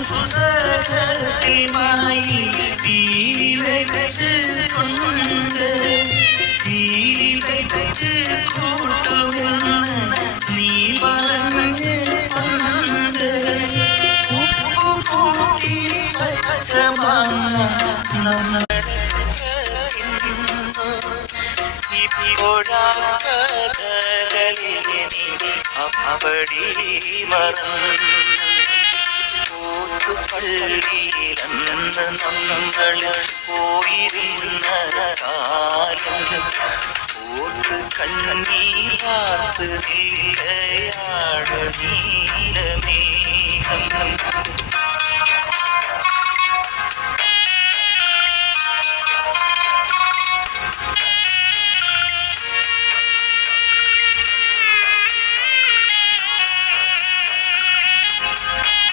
സുതകമായി തീവച്ച് കൊണ്ട് തീവച്ച് കൂട്ടുമെന്ന് നീ പറഞ്ഞ് കൊണ്ട് ഉപ്പു കൂട്ടി പച്ചമാങ്ങ അവടി മറന്നു പള്ളിയിലന്ന് നമ്മൾ പോയിരുന്ന കാലം ഓട്ട് കണ്ണീർ വാർത്ത് നീല